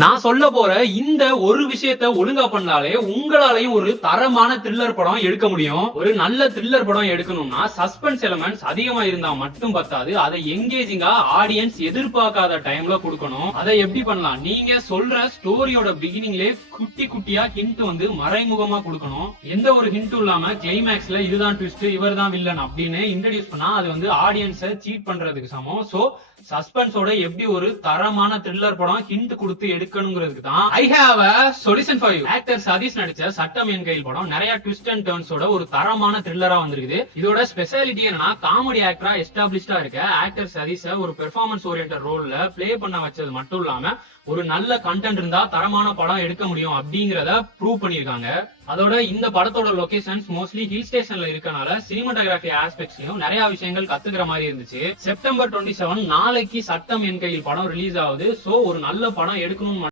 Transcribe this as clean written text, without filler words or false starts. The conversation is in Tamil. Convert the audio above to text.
நான் சொல்ல போற இந்த ஒரு விஷயத்த ஒழுங்கா பண்ணாலே உங்களாலையும் ஒரு தரமான த்ரில்லர் படம் எடுக்க முடியும். ஒரு நல்ல த்ரில்லர் படம் எடுக்கணும்னா சஸ்பென்ஸ் எலிமெண்ட்ஸ் அதிகமா இருந்தா மட்டும் பத்தாது, அதை எங்கேஜிங்கா ஆடியன்ஸ் எதிர்பார்க்காத டைம்ல கொடுக்கணும். அதை எப்படி பண்ணலாம்? நீங்க சொல்ற ஸ்டோரியோட பிகினிங்லே குட்டி குட்டியா ஹிண்ட் மறைமுகமா கொடுக்கணும். எந்த ஒரு ஹிண்ட்டும் இல்லாம கிளைமேக்ஸ்ல இதுதான் ட்விஸ்ட், இவர் தான் வில்லன் அப்படின்னு இன்ட்ரோடியூஸ் பண்ணா அது ஆடியன்ஸை சீட் பண்றதுக்கு சமம். சோ சஸ்பென்ஸோட எப்படி ஒரு தரமான த்ரில்லர் படம் ஹிண்ட் கொடுத்து எடுக்கணுங்கிறதுக்கு தான் I have a solution for you. Actor Sathish நடிச்ச சட்டம் என் கையில் படம் நிறைய ட்விஸ்ட் அண்ட் டர்ன்ஸோட ஒரு தரமான த்ரில்லரா வந்திருக்குது. இதோட ஸ்பெஷாலிட்டி என்னன்னா, காமெடி ஆக்டரா எஸ்டாப்லிஷ்டா இருக்க ஆக்டர் சதீஷ ஒரு பெர்ஃபார்மன்ஸ் ஓரியன்டட் ரோல்ல பிளே பண்ண வச்சது மட்டும் இல்லாம ஒரு நல்ல கண்டென்ட் இருந்தா தரமான படம் எடுக்க முடியும் அப்படிங்கறத ப்ரூவ் பண்ணிருக்காங்க. அதோட இந்த படத்தோட லொகேஷன்ஸ் மோஸ்ட்லி ஹில் ஸ்டேஷன்ல இருக்கனால சினிமாட்டோகிராஃபி ஆஸ்பெக்ட்ஸ்லயும் நிறைய விஷயங்கள் கத்துக்கிற மாதிரி இருந்துச்சு. செப்டம்பர் 27 நாளைக்கு சட்டம் என் கையில் படம் ரிலீஸ் ஆகுது. சோ ஒரு நல்ல படம் எடுக்கணும்